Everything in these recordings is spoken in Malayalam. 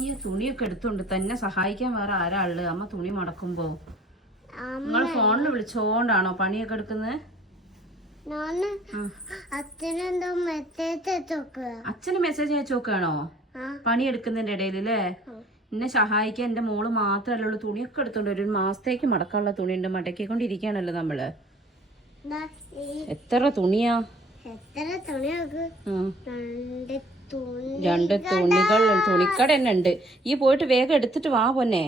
നീ തുണിയൊക്കെ എടുത്തോണ്ട് തന്നെ സഹായിക്കാൻ വേറെ ആരാ ഉള്ളത്? അമ്മ തുണി മടക്കുമ്പോ നിങ്ങൾ ഫോണിൽ വിളിച്ചോണ്ടാണോ പണിയൊക്കെ എടുക്കുന്നത്? അച്ഛന് മെസ്സേജ് അയച്ചു നോക്കുകയാണോ പണിയെടുക്കുന്നതിന്റെ ഇടയിൽ അല്ലേ? എന്നെ സഹായിക്കാൻ എന്റെ മോള് മാത്രമല്ലേ ഉള്ളൂ. തുണിയൊക്കെ എടുത്തോണ്ട് ഒരു മാസത്തേക്ക് മടക്കാനുള്ള തുണിയുണ്ട്. മടക്കിക്കൊണ്ടിരിക്കുകയാണല്ലോ നമ്മള്. എത്ര തുണിയാ? രണ്ട് തുണികൾ തുണിക്കട തന്നെ ഉണ്ട്. ഈ പോയിട്ട് വേഗം എടുത്തിട്ട് വാ പൊന്നെ.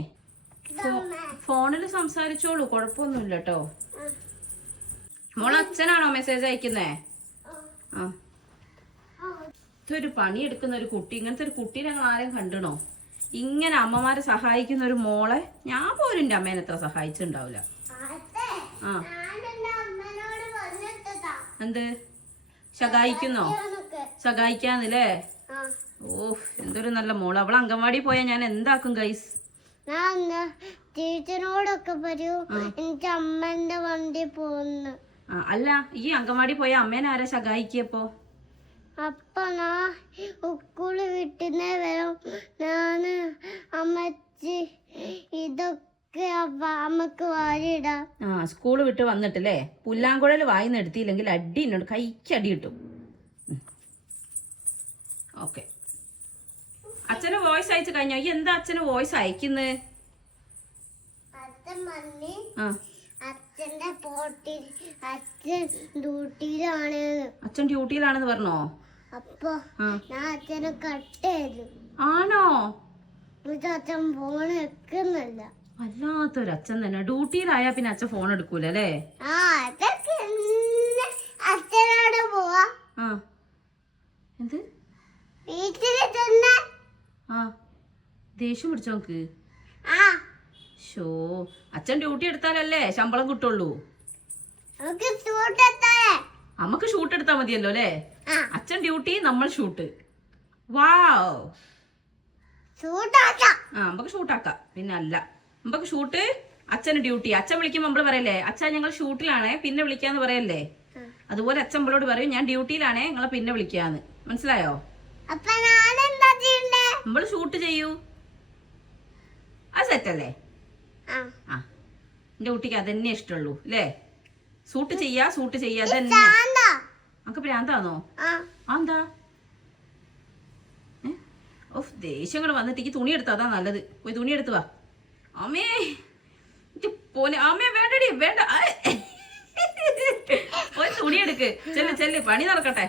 ഫോണിൽ സംസാരിച്ചോളൂ, കുഴപ്പമൊന്നുമില്ല കേട്ടോ. മോള് അച്ഛനാണോ മെസ്സേജ് അയക്കുന്നേ? ആ, ഇതൊരു പണിയെടുക്കുന്ന ഒരു കുട്ടി. ഇങ്ങനത്തെ ഒരു കുട്ടി ഞങ്ങൾ ആരും കണ്ടണോ? ഇങ്ങനെ അമ്മമാരെ സഹായിക്കുന്ന ഒരു മോളെ ഞാൻ പോലും എൻ്റെ അമ്മേനെ എത്ര സഹായിച്ചിട്ടുണ്ടാവില്ല. ആ, എന്ത് സഹായിക്കുന്നോ? സഹായിക്കാന്നില്ലേ? ഓ, എന്തൊരു നല്ല മോള്. അവള് അംഗൻവാടി പോയാ ഞാൻ എന്താക്കും ഗൈസ്? ടീച്ചറിനോടൊക്കെ പറയൂ എനിക്ക് അമ്മന്റെ വണ്ടി പോകുന്നു. അല്ല, ഈ അംഗൻവാടി പോയ അമ്മേനെ ആരാ സഹായിക്കപ്പോ? അപ്പൊ സ്കൂള് വിട്ടുന്നേ വരും ഞാന് അമ്മച്ചി ഇതൊക്കെ അമ്മക്ക് വാരിയിടാം. ആ, സ്കൂള് വിട്ട് വന്നിട്ടല്ലേ പുല്ലാങ്കുഴൽ വായിന്ന് എടുത്തില്ലെങ്കിൽ അടി എന്നോട് കൈക്കടി കിട്ടും. ഓക്കെ, അച്ഛന് വോയിസ് അയച്ചു കഴിഞ്ഞോ? ഈ എന്താ അച്ഛന് വോയിസ് അയക്കുന്നത്? അച്ഛൻ ഡ്യൂട്ടിയിലാണെന്ന് പറഞ്ഞോ? അപ്പൊ ഞാൻ അച്ഛനെ കട്ട് ചെയ്തു. ആണോ? അച്ഛൻ ഫോൺ വെക്കുന്നില്ല. വല്ലാത്തൊരു അച്ഛൻ തന്നെ. ഡ്യൂട്ടിയിലായാ പിന്നെ അച്ഛൻ ഫോൺ എടുക്കൂല അല്ലേ? അച്ഛനോട് പോവാ. എന്ത് വീട്ടില് തന്നെ. ആ, ദേഷ്യം പിടിച്ചോ നോക്ക്. ഷോ, അച്ഛൻ ഡ്യൂട്ടി എടുത്താലല്ലേ ശമ്പളം കിട്ടുള്ളൂ. നമുക്ക് ഷൂട്ട് എടുത്താ മതിയല്ലോ അല്ലേ? അച്ഛൻ ഡ്യൂട്ടി, നമ്മൾ ഷൂട്ട്. വാവ്, നമുക്ക് ഷൂട്ടാക്കാം. പിന്നെ അല്ല, നമുക്ക് ഷൂട്ട്, അച്ഛന് ഡ്യൂട്ടി. അച്ഛൻ വിളിക്കുമ്പോ നമ്മള് പറയല്ലേ അച്ഛൻ ഞങ്ങൾ ഷൂട്ടിലാണേ പിന്നെ വിളിക്കാന്ന് പറയല്ലേ? അതുപോലെ അച്ഛൻ നമ്മളോട് പറയും ഞാൻ ഡ്യൂട്ടിയിലാണേ നിങ്ങളെ പിന്നെ വിളിക്കാന്ന്. മനസ്സിലായോ? നമ്മള് ഷൂട്ട് ചെയ്യൂ. അത് സെറ്റല്ലേ? ആ, എന്റെ കുട്ടിക്ക് അതന്നെ ഇഷ്ടമുള്ളൂ അല്ലേ? ഷൂട്ട് ചെയ്യാ അതന്നെ. നമുക്ക് പ്രാന്താന്നോ? എന്താ ഓഫ്, ദേഷ്യങ്ങൾ വന്നിട്ട് തുണി എടുത്താ അതാ നല്ലത്. പോയി തുണി എടുത്തു വാ. അമ്മേ പോനെ, അമ്മേ വേണ്ടടി വേണ്ട. പോയി തുണി എടുക്ക്. ചെല്ല് പണി നടക്കട്ടെ.